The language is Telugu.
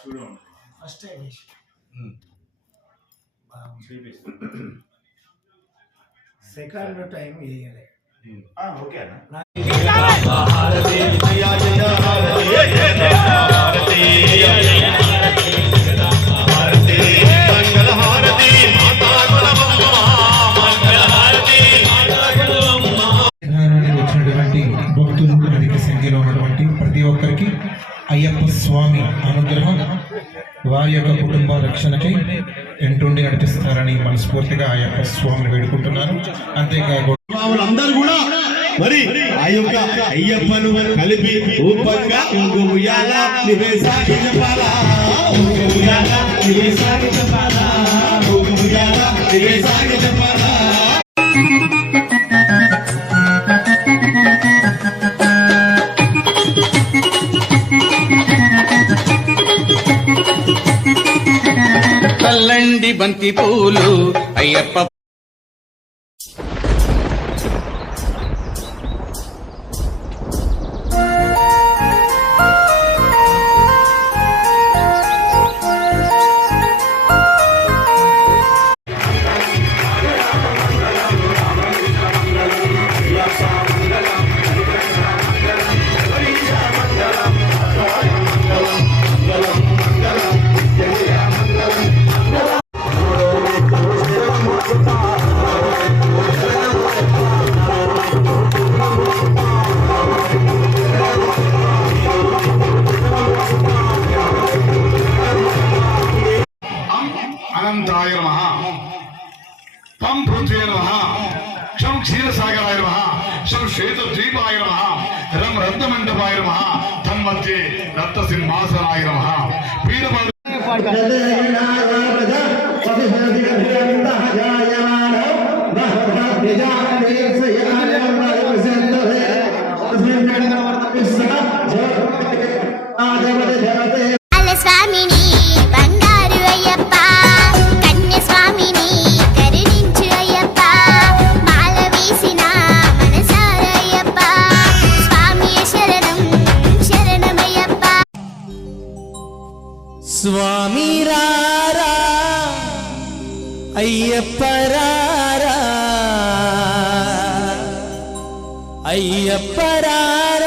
ఫస్ట్ టైం సెకండ్ టైం వేయలే. ఓకే అన్న. వచ్చినటువంటి భక్తులు అధిక సంఖ్యలో ఉన్నటువంటి ప్రతి ఒక్కరికి అయ్యప్ప స్వామి అనుగ్రహం వారి యొక్క కుటుంబ రక్షణకై ఎంటుండి నడిపిస్తారని మనస్ఫూర్తిగా అయ్యప్ప స్వామిని వేడుకుంటున్నాను. అంతేకాకుండా అందరూ కూడా మరి ఆ యొక్క అయ్యప్పను కలిపి రూపంగా ఉయ్యాల నివేశాకి చెప్పాలా, ఉయ్యాల నివేశాకి చెప్పాలా, ఉయ్యాల నివేశాకి చెప్పాలా. కల్లండి బంతి పూలు అయ్యప్ప అనంతాయ నమః, తం పృథ్వే నమః, శం క్షీరసాగరాయ నమః, శం శ్వేతద్వీపాయ నమః, రం రత్నమండపాయ నమః, తన్మధ్యే రత్నసింహాసనాయ నమః. స్వామిని బంగారు అయ్యప్ప, కన్య స్వామిని కరుణించు అయ్యప్ప, మాల వేసిన మనసార అయ్యప్ప, స్వామి శరణం శరణమయ్యప్ప. స్వామి రారా అయ్యప్ప రారా, అయ్యప్ప రారా.